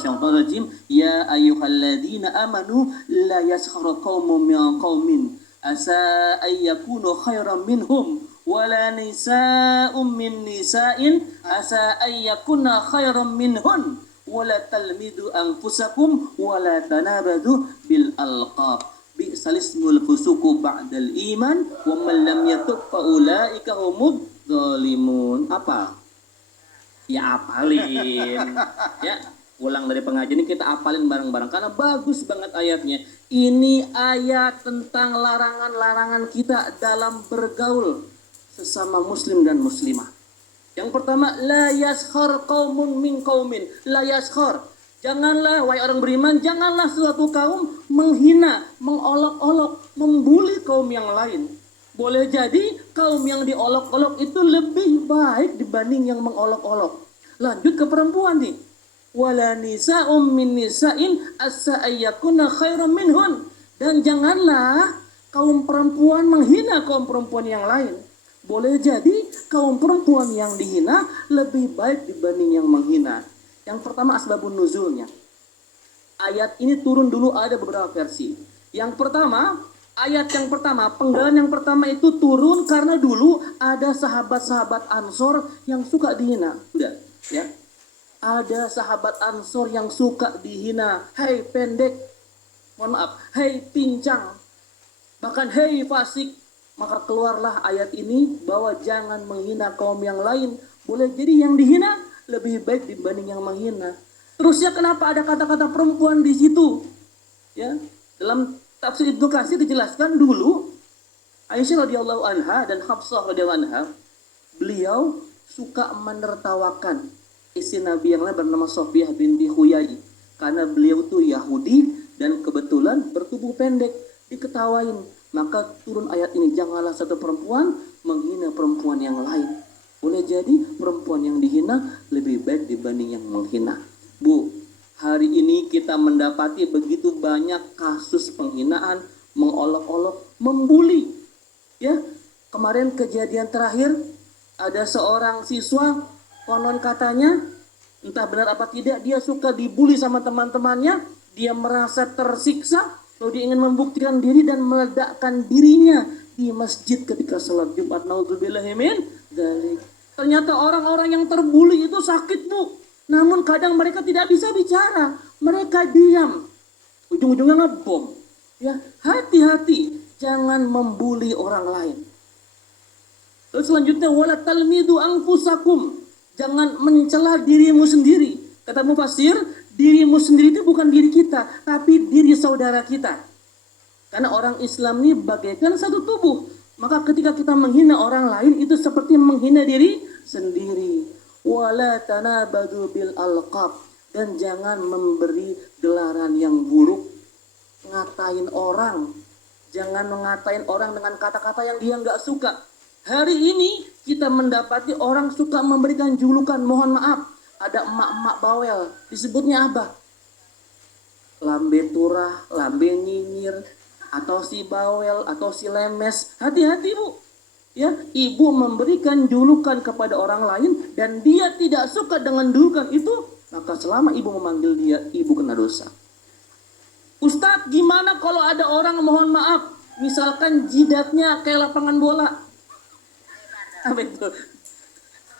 minasyaitonir rajim. Ya ayyuhalladzina amanu la yaskhar qaumun min qaumin asa ayyakunu khairan minhum wala nisa'un min nisa'in asa ayyakuna khairan minhun wala talmidu anfusakum wala tanabadu bil alqab bi'sal ismul fusuqu ba'dal iman wa man lam yatub fa ulaika humud zalimun. Apa? Ya apalin. Ya, ulang dari pengajian ini kita apalin bareng-bareng karena bagus banget ayatnya. Ini ayat tentang larangan-larangan kita dalam bergaul sesama muslim dan muslimah. Yang pertama, la yaskhar qaumun min qaumin. La yaskhar. Janganlah, wahai orang beriman, janganlah suatu kaum menghina, mengolok-olok, membuli kaum yang lain. Boleh jadi kaum yang diolok-olok itu lebih baik dibanding yang mengolok-olok. Lanjut ke perempuan nih. Wala nisa'um min nisa'in asa ayyakuna khairan minhun. Dan janganlah kaum perempuan menghina kaum perempuan yang lain. Boleh jadi kaum perempuan yang dihina lebih baik dibanding yang menghina. Yang pertama asbabun nuzulnya. Ayat ini turun dulu ada beberapa versi. Yang pertama, ayat yang pertama, penggalan yang pertama itu turun karena dulu ada sahabat-sahabat Ansor yang suka dihina. Udah, ya. Ada sahabat Ansor yang suka dihina. Hei pendek, mohon maaf, hei pincang, bahkan hei fasik. Maka keluarlah ayat ini bahwa jangan menghina kaum yang lain. Boleh jadi yang dihina lebih baik dibanding yang menghina. Terusnya kenapa ada kata-kata perempuan di situ? Ya, dalam tafsir Ibnu Katsir dijelaskan dulu Aisyah radhiyallahu anha dan Hafsah radhiyallahu anha, beliau suka menertawakan istri Nabi yang lain bernama Sofiyah binti Huyai karena beliau tuh Yahudi dan kebetulan bertubuh pendek, diketawain. Maka turun ayat ini, janganlah satu perempuan menghina perempuan yang lain. Boleh jadi perempuan yang dihina lebih baik dibanding yang menghina. Bu, hari ini kita mendapati begitu banyak kasus penghinaan, mengolok-olok, membuli. Ya, kemarin kejadian terakhir ada seorang siswa, konon katanya, entah benar apa tidak, dia suka dibully sama teman-temannya, dia merasa tersiksa, lalu dia ingin membuktikan diri dan meledakkan dirinya di masjid ketika sholat Jumat. Naudzubillahi min dzalik. Ternyata orang-orang yang terbuli itu sakit, Bu. Namun kadang mereka tidak bisa bicara, mereka diam. Ujung-ujungnya ngebom. Ya, hati-hati, jangan membuli orang lain. Terus selanjutnya wala talmidu anfusakum. Jangan mencela dirimu sendiri. Kata mufassir, dirimu sendiri itu bukan diri kita, tapi diri saudara kita. Karena orang Islam ini bagaikan satu tubuh. Maka ketika kita menghina orang lain itu seperti menghina diri sendiri. Wala tanabadu bil alqab. Dan jangan memberi gelaran yang buruk. Ngatain orang. Jangan mengatain orang dengan kata-kata yang dia nggak suka. Hari ini kita mendapati orang suka memberikan julukan, mohon maaf, ada emak-emak bawel, disebutnya apa? Lambe turah, lambe nyinyir, atau si bawel, atau si lemes. Hati-hati, Bu. Ya, ibu memberikan julukan kepada orang lain dan dia tidak suka dengan julukan itu, maka selama ibu memanggil dia, ibu kena dosa. Ustadz, gimana kalau ada orang, mohon maaf, misalkan jidatnya kayak lapangan bola? Apa itu?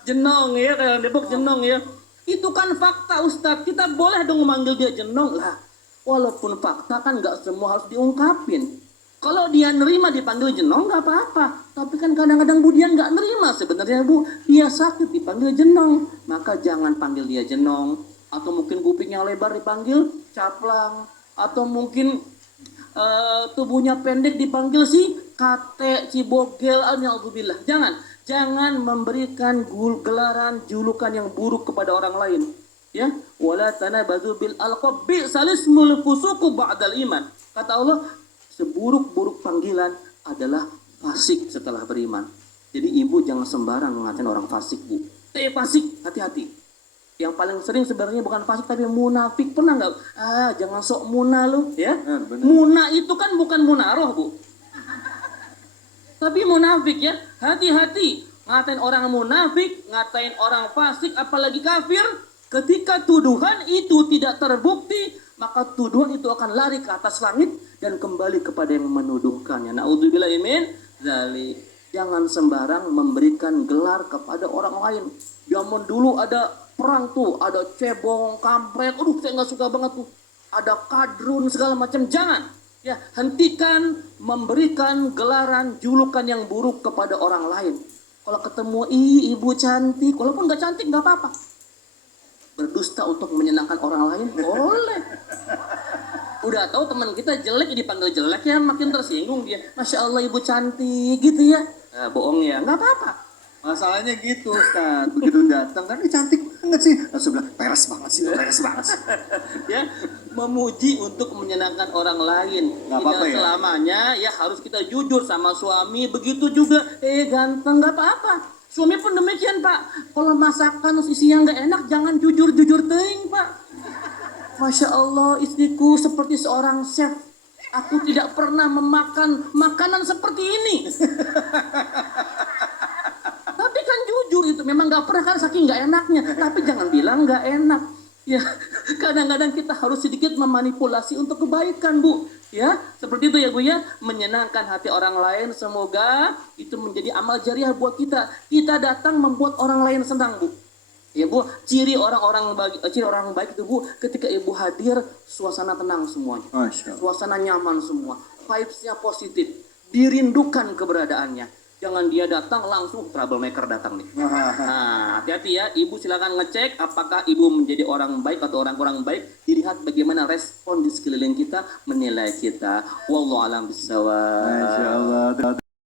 Jenong ya, kayak Depok jenong ya. Itu kan fakta Ustadz, kita boleh dong memanggil dia jenong lah. Walaupun fakta kan nggak semua harus diungkapin. Kalau dia nerima dipanggil jenong nggak apa-apa. Tapi kan kadang-kadang Bu dia nggak nerima sebenarnya Bu. Dia sakit dipanggil jenong. Maka jangan panggil dia jenong. Atau mungkin kupingnya lebar dipanggil caplang. Atau mungkin tubuhnya pendek dipanggil si kate, cibogel, alhamdulillah. Jangan memberikan gelaran julukan yang buruk kepada orang lain. Ya, wala tanabadzu bil alqab bi'sal ismul fusuqu ba'dal iman. Kata Allah, seburuk-buruk panggilan adalah fasik setelah beriman. Jadi ibu jangan sembarang ngatain orang fasik, Bu. Fasik, hati-hati. Yang paling sering sebenarnya bukan fasik tapi munafik. Pernah nggak? Jangan sok muna lu, ya. Muna itu kan bukan munaroh, Bu. Tapi munafik ya. Hati-hati. Ngatain orang munafik, ngatain orang fasik, apalagi kafir, Ketika tuduhan itu tidak terbukti, maka tuduhan itu akan lari ke atas langit dan kembali kepada yang menuduhkannya. Na'udzubillahi min dzalik. Jangan sembarang memberikan gelar kepada orang lain. Zaman dulu ada perang tuh, ada cebong, kampret, aduh saya nggak suka banget tuh. Ada kadrun segala macam, jangan. Ya, hentikan memberikan gelaran, julukan yang buruk kepada orang lain. Kalau ketemu, ibu cantik, walaupun nggak cantik nggak apa-apa. Berdusta untuk menyenangkan orang lain, boleh. Udah tahu teman kita jelek, dipanggil jelek ya makin tersinggung dia. Masya Allah ibu cantik gitu ya. Nah, bohong ya, nggak apa-apa. Masalahnya gitu Ustaz, begitu datang kan cantik banget sih, langsung bilang peres banget sih, peres banget sih. Ya, memuji untuk menyenangkan orang lain. Nggak apa-apa ya. Selamanya ya harus kita jujur sama suami, begitu juga ganteng, nggak apa-apa. Suami pun demikian Pak. Kalau masakan isinya nggak enak, jangan jujur-jujur teing Pak. Masya Allah, istriku seperti seorang chef. Aku tidak pernah memakan makanan seperti ini. Tapi kan jujur itu, memang nggak pernah kan saking nggak enaknya. Tapi jangan bilang nggak enak. Ya, kadang-kadang kita harus sedikit memanipulasi untuk kebaikan, Bu. Ya, seperti itu ya, Bu ya. Menyenangkan hati orang lain, semoga itu menjadi amal jariah buat kita. Kita datang membuat orang lain senang, Bu. Ya Bu, ciri orang baik itu Bu, ketika Ibu hadir, suasana tenang semuanya. Suasana nyaman semua, vibes-nya positif, dirindukan keberadaannya. Jangan dia datang langsung troublemaker datang nih. Nah, hati-hati ya, Ibu silakan ngecek apakah Ibu menjadi orang baik atau orang kurang baik. Dilihat bagaimana respon di sekeliling kita menilai kita. Wallahu a'lam bishawab. Masya Allah.